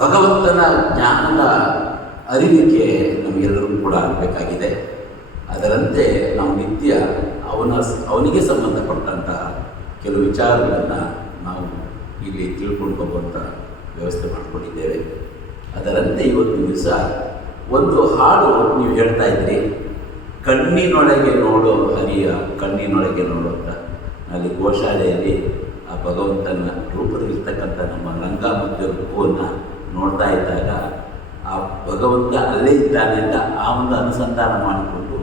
ಭಗವಂತನ ಜ್ಞಾನದ ಅರಿವಿಕೆ ನಮಗೆಲ್ಲರಿಗೂ ಕೂಡ ಆಗಬೇಕಾಗಿದೆ. ಅದರಂತೆ ನಾವು ನಿತ್ಯ ಅವನಿಗೆ ಸಂಬಂಧಪಟ್ಟಂತಹ ಕೆಲವು ವಿಚಾರಗಳನ್ನು ನಾವು ಇಲ್ಲಿ ತಿಳ್ಕೊಂಡು ಹೋಗುವಂಥ ವ್ಯವಸ್ಥೆ ಮಾಡಿಕೊಂಡಿದ್ದೇವೆ. ಅದರಂತೆ ಇವತ್ತಿನ ದಿವಸ ಒಂದು ಹಾಡು ನೀವು ಹೇಳ್ತಾ ಇದ್ರಿ, ಕಣ್ಣಿನೊಳಗೆ ನೋಡೋ ಹರಿಯ ಕಣ್ಣಿನೊಳಗೆ ನೋಡೋ ಅಂತ. ಅಲ್ಲಿ ಗೋಶಾಲೆಯಲ್ಲಿ ಆ ಭಗವಂತನ ರೂಪದಲ್ಲಿರ್ತಕ್ಕಂಥ ನಮ್ಮ ರಂಗ ಮತ್ತು ರೂಪವನ್ನು ನೋಡ್ತಾ ಇದ್ದಾಗ ಆ ಭಗವಂತ ಅಲ್ಲೇ ಇದ್ದಾನೆ ಅಂತ ಆ ಒಂದು ಅನುಸಂಧಾನ ಮಾಡಿಕೊಂಡು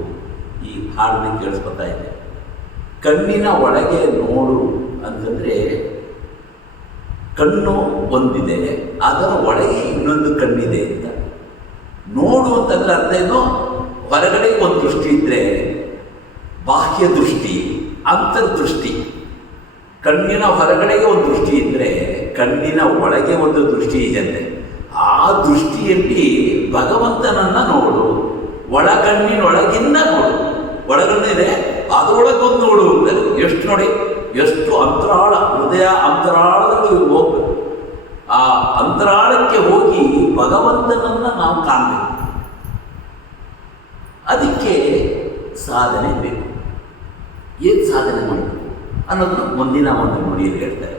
ಈ ಹಾಡನ್ನು ಕೇಳಿಸ್ಕೊತಾ ಇದ್ದೆ. ಕಣ್ಣಿನ ಒಳಗೆ ನೋಡು ಅಂತಂದರೆ ಕಣ್ಣು ಒಂದಿದೆ, ಅದರ ಒಳಗೆ ಇನ್ನೊಂದು ಕಣ್ಣಿದೆ ಅಂತ. ನೋಡು ಅಂತಂದರೆ ಅರ್ಥ ಏನು? ಹೊರಗಡೆ ಒಂದು ದೃಷ್ಟಿ ಇದ್ದರೆ ಬಾಹ್ಯ ದೃಷ್ಟಿ, ಅಂತರ್ದೃಷ್ಟಿ. ಕಣ್ಣಿನ ಹೊರಗಡೆಗೆ ಒಂದು ದೃಷ್ಟಿ ಇದ್ದರೆ ಕಣ್ಣಿನ ಒಳಗೆ ಒಂದು ದೃಷ್ಟಿ ಇದೆಯಂತೆ. ಆ ದೃಷ್ಟಿಯಲ್ಲಿ ಭಗವಂತನನ್ನು ನೋಡು, ಒಳಗಣ್ಣಿನೊಳಗಿಂದ ನೋಡು. ಒಳಗಣ್ಣಿದೆ ಅದರೊಳಗೊಂದು ನೋಡು ಅಂತಾರೆ. ಎಷ್ಟು ನೋಡಿ, ಎಷ್ಟು ಅಂತರಾಳ, ಹೃದಯ ಅಂತರಾಳದಲ್ಲಿ ಹೋಗ್ಬೇಕು. ಆ ಅಂತರಾಳಕ್ಕೆ ಹೋಗಿ ಭಗವಂತನನ್ನು ನಾವು ಕಾಣಬೇಕು. ಅದಕ್ಕೆ ಸಾಧನೆ ಬೇಕು. ಏನು ಸಾಧನೆ ಮಾಡಬೇಕು ಅನ್ನೋದನ್ನು ಮುಂದಿನ ಒಂದು ನುಡಿಯಲ್ಲಿ ಹೇಳ್ತಾರೆ.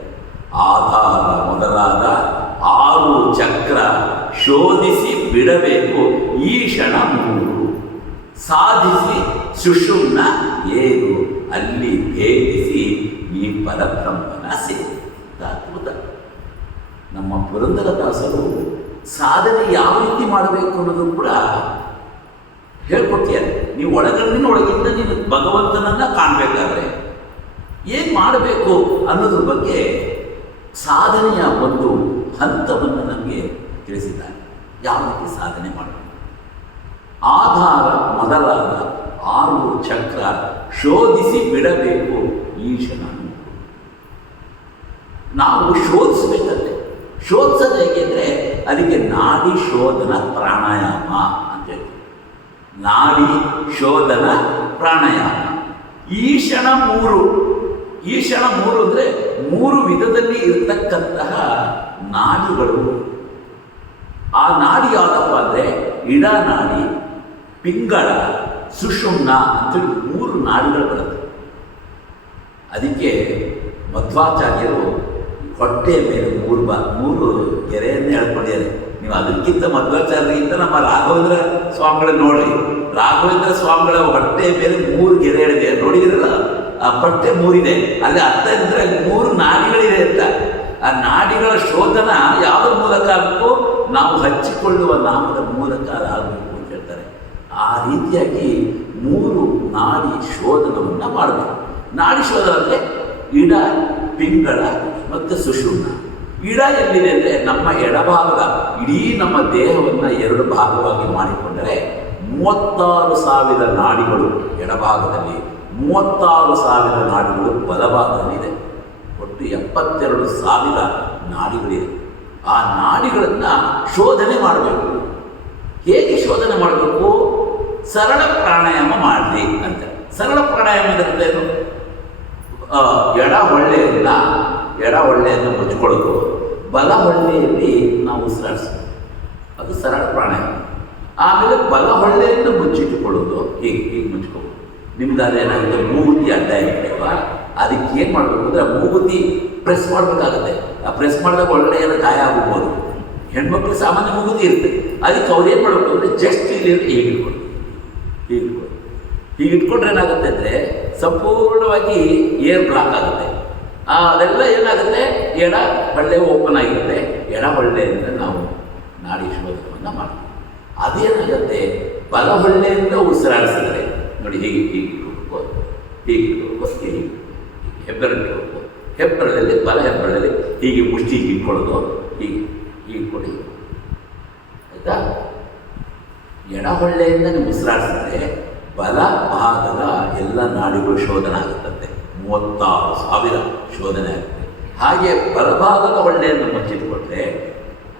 ಆಧಾರ ಮೊದಲಾದ 6 ಚಕ್ರ ಶೋಧಿಸಿ ಬಿಡಬೇಕು ಈಶನ 3 ಸಾಧಿಸಿ ಸುಷುಮ್ನ ಏನು ಅಲ್ಲಿ ಭೇದಿಸಿ ಈ ಪರಬ್ರಹ್ಮನ ಸೇರಿ. ಅದ್ಭುತ. ನಮ್ಮ ಪುರಂದರದಾಸರು ಸಾಧನೆ ಯಾವ ರೀತಿ ಮಾಡಬೇಕು ಅನ್ನೋದು ಕೂಡ ಹೇಳ್ಕೊಡ್ತೀಯಾರೆ. ನೀವು ಒಳಗಿಂದ ನೀನು ಭಗವಂತನನ್ನು ಕಾಣಬೇಕಾದ್ರೆ ಏನು ಮಾಡಬೇಕು ಅನ್ನೋದ್ರ ಬಗ್ಗೆ ಸಾಧನೆಯ ಒಂದು ಹಂತವನ್ನು ನಮಗೆ ತಿಳಿಸಿದ್ದಾರೆ. ಯಾವ ರೀತಿ ಸಾಧನೆ ಮಾಡಬೇಕು. ಆಧಾರ ಮೊದಲಾದ 6 ಚಕ್ರ ಶೋಧಿಸಿ ಬಿಡಬೇಕು ಈಶನ. ನಾವು ಶೋಧಿಸಬೇಕಂತೆ. ಶೋಧಿಸೋದು ಹೇಗೆಂದರೆ ಅದಕ್ಕೆ ನಾಡಿ ಶೋಧನ ಪ್ರಾಣಾಯಾಮ ಅಂತೇಳಿ. ನಾಡಿ ಶೋಧನ ಪ್ರಾಣಾಯಾಮ. ಈಶನ 3. ಈಶನ 3 ಅಂದರೆ 3 ವಿಧದಲ್ಲಿ ಇರತಕ್ಕಂತಹ ನಾಡಿಗಳು. ಆ ನಾಡಿ ಯಾವುದಪ್ಪ ಅಂದರೆ ಇಡನಾಡಿ, ಪಿಂಗಳ, ಸುಷುಮ್ನ ಅಂತೇಳಿ 3 ನಾಡಿಗಳು ಬರುತ್ತೆ. ಅದಕ್ಕೆ ಮಧ್ವಾಚಾರ್ಯರು ಹೊಟ್ಟೆಯ ಮೇಲೆ 3 ಗೆರೆಯನ್ನೇ ಹೇಳ್ಕೊಂಡಿದ್ದಾರೆ. ನೀವು ಅದಕ್ಕಿಂತ ಮಧ್ವಾಚಾರ್ಯರಿಗಿಂತ ನಮ್ಮ ರಾಘವೇಂದ್ರ ಸ್ವಾಮಿಗಳ ನೋಡಿ. ರಾಘವೇಂದ್ರ ಸ್ವಾಮಿಗಳ ಹೊಟ್ಟೆಯ ಮೇಲೆ 3 ಗೆರೆ ಹೇಳಿದೆ ನೋಡಿದಿರಲ್ಲ. ಆ ಬಟ್ಟೆ 3 ಇದೆ. ಅಲ್ಲಿ ಅರ್ಥ ಇದ್ದರೆ 3 ನಾಡಿಗಳಿದೆ ಅಂತ. ಆ ನಾಡಿಗಳ ಶೋಧನ ಯಾವುದ್ರ ಮೂಲಕ ಆಗಬೇಕು? ನಾವು ಹಚ್ಚಿಕೊಳ್ಳುವ ನಾಮದ ಮೂಲಕ ಆಗಬೇಕು ಅಂತ ಹೇಳ್ತಾರೆ. ಆ ರೀತಿಯಾಗಿ 3 ನಾಡಿ ಶೋಧನವನ್ನು ಮಾಡಬೇಕು. ನಾಡಿ ಶೋಧನ ಅಂದರೆ ಇಡ, ಪಿಂಗಳ ಮತ್ತು ಸುಷುಮ್ನ. ಇಡ ಎಲ್ಲಿದೆ ಅಂದರೆ ನಮ್ಮ ಎಡಭಾಗದ ಇಡೀ ನಮ್ಮ ದೇಹವನ್ನು 2 ಭಾಗವಾಗಿ ಮಾಡಿಕೊಂಡರೆ 36,000 ನಾಡಿಗಳು ಎಡಭಾಗದಲ್ಲಿ, 36,000 ನಾಡಿಗಳು ಬಲಭಾಗದಲ್ಲಿದೆ. ಒಟ್ಟು 72,000 ನಾಡಿಗಳಿದೆ. ಆ ನಾಡಿಗಳನ್ನು ಶೋಧನೆ ಮಾಡಬೇಕು. ಹೇಗೆ ಶೋಧನೆ ಮಾಡಬೇಕು? ಸರಳ ಪ್ರಾಣಾಯಾಮ ಮಾಡಲಿ ಅಂತ. ಸರಳ ಪ್ರಾಣಾಯಾಮ ಏನು? ಎಡ ಹೊಳ್ಳೆಯನ್ನು ಮುಚ್ಕೊಳ್ಳೋದು, ಬಲ ಹೊಳ್ಳೆಯಲ್ಲಿ ನಾವು ಉಸಿರಾಡಿಸೋದು, ಅದು ಸರಳ ಪ್ರಾಣಾಯಾಮ. ಆಮೇಲೆ ಬಲ ಹೊಳ್ಳೆಯನ್ನು ಮುಚ್ಚಿಟ್ಟುಕೊಳ್ಳೋದು. ಹೀಗೆ ಮುಚ್ಕೋಬೋದು. ನಿಮ್ದು ಅದೇನಾಗುತ್ತೆ, ಮೂಗುತಿ ಅಡ್ಡ ಇರ್ತೇವಾ, ಅದಕ್ಕೆ ಏನು ಮಾಡಬೇಕು ಅಂದರೆ ಮೂಗುತಿ ಪ್ರೆಸ್ ಮಾಡಬೇಕಾಗುತ್ತೆ. ಆ ಪ್ರೆಸ್ ಮಾಡಿದಾಗ ಒಳ್ಳೆಯ ಗಾಯ ಆಗ್ಬೋದು. ಹೆಣ್ಮಕ್ಳು ಸಾಮಾನ್ಯ ಮೂಗುತಿ ಇರುತ್ತೆ. ಅದಕ್ಕೆ ಅವ್ರು ಏನು ಮಾಡಬೇಕು ಅಂದರೆ ಜಸ್ಟ್ ಇಲ್ಲಿ ಹೀಗೆ ಇಟ್ಕೊಂಡ್ರೆ ಏನಾಗುತ್ತೆ ಅಂದರೆ ಸಂಪೂರ್ಣವಾಗಿ ಏರ್ ಬ್ಲಾಕ್ ಆಗುತ್ತೆ. ಅದೆಲ್ಲ ಏನಾಗುತ್ತೆ, ಎಡ ಹೊಳ್ಳೆ ಓಪನ್ ಆಗಿರುತ್ತೆ. ಎಡ ಹೊಳ್ಳೆಯಿಂದ ನಾವು ನಾಡಿ ಶೋಧನವನ್ನು ಮಾಡ್ತೀವಿ. ಅದೇನಾಗುತ್ತೆ, ಬಲ ಹೊಳ್ಳೆಯಿಂದ ಉಸಿರಾಡಿಸಿದ್ರೆ ನೋಡಿ, ಹೀಗೆ ಹೆಬ್ಬೆರಳಲ್ಲಿ ಬಲ ಹೆಬ್ಬೆರಳಲ್ಲಿ ಹೀಗೆ ಮುಷ್ಟಿ ಇಟ್ಕೊಳ್ಳೋದು, ಹೀಗೆ ಕೊಡಿ ಆಯಿತಾ. ಎಡ ಹೊಳ್ಳೆಯಿಂದ ನೀವು ಉಸಿರಾಡಿಸಿದ್ರೆ ಬಲ ಭಾಗದ ಎಲ್ಲ ನಾಡಿಗಳು ಶೋಧನೆ ಆಗುತ್ತಂತೆ. 36,000 ಶೋಧನೆ ಆಗುತ್ತೆ. ಹಾಗೆ ಬಲಭಾಗದ ಹೊಳ್ಳೆಯನ್ನು ಮುಚ್ಚಿಟ್ಕೊಂಡ್ರೆ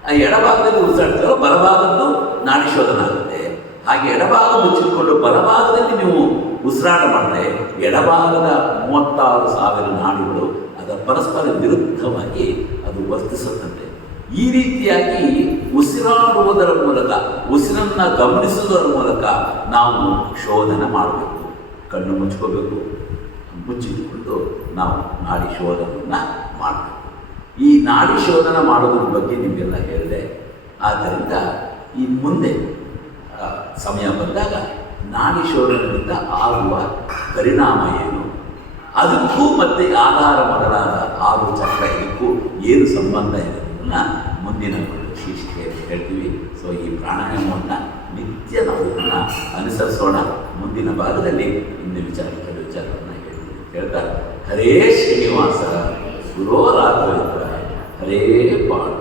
ಆ ಎಡಭಾಗದಲ್ಲಿ ಉಸಿರಾಡ್ತಾರೋ ಬಲಭಾಗದ್ದು ನಾಡಿ ಶೋಧನೆ ಆಗುತ್ತೆ. ಹಾಗೆ ಎಡಭಾಗ ಮುಚ್ಚಿಟ್ಕೊಂಡು ಬಲಭಾಗದಲ್ಲಿ ನೀವು ಉಸಿರಾಟ ಮಾಡಿದ್ರೆ ಎಡಭಾಗದ 36,000 ನಾಡಿಗಳು ಅದರ ಪರಸ್ಪರ ವಿರುದ್ಧವಾಗಿ ಅದು ವರ್ತಿಸುತ್ತಂತೆ. ಈ ರೀತಿಯಾಗಿ ಉಸಿರಾಡುವುದರ ಮೂಲಕ, ಉಸಿರನ್ನು ಗಮನಿಸುವುದರ ಮೂಲಕ ನಾವು ಶೋಧನೆ ಮಾಡಬೇಕು. ಕಣ್ಣು ಮುಚ್ಕೋಬೇಕು, ಮುಚ್ಚಿಟ್ಟುಕೊಂಡು ನಾವು ನಾಡಿ ಶೋಧನವನ್ನು ಮಾಡಬೇಕು. ಈ ನಾಡಿ ಶೋಧನ ಮಾಡೋದ್ರ ಬಗ್ಗೆ ನಿಮಗೆಲ್ಲ ಹೇಳಿದೆ. ಆದ್ದರಿಂದ ಈ ಮುಂದೆ ಸಮಯ ಬಂದಾಗ ನಾಡಿ ಶೋಧನದಿಂದ ಆಗುವ ಪರಿಣಾಮ ಏನು, ಅದಕ್ಕೂ ಮತ್ತು ಆಧಾರ ಮೊದಲಾದ 6 ಚಕ್ರ ಇದಕ್ಕೂ ಏನು ಸಂಬಂಧ ಇರೋದನ್ನು ಮುಂದಿನ ಶೀರ್ಷಿಕೆಯಲ್ಲಿ ಹೇಳ್ತೀವಿ. ಸೊ ಈ ಪ್ರಾಣಾಯಾಮವನ್ನು ನಿತ್ಯ ನಾವು ಇದನ್ನು ಅನುಸರಿಸೋಣ. ಮುಂದಿನ ಭಾಗದಲ್ಲಿ ಕೆಲವು ವಿಚಾರವನ್ನು ಹೇಳ್ತಾ ಹರೇ ಶ್ರೀನಿವಾಸ ಗುರೋ ರಾಘವೇಂದ್ರ ಹರೇ ಪಾಠ.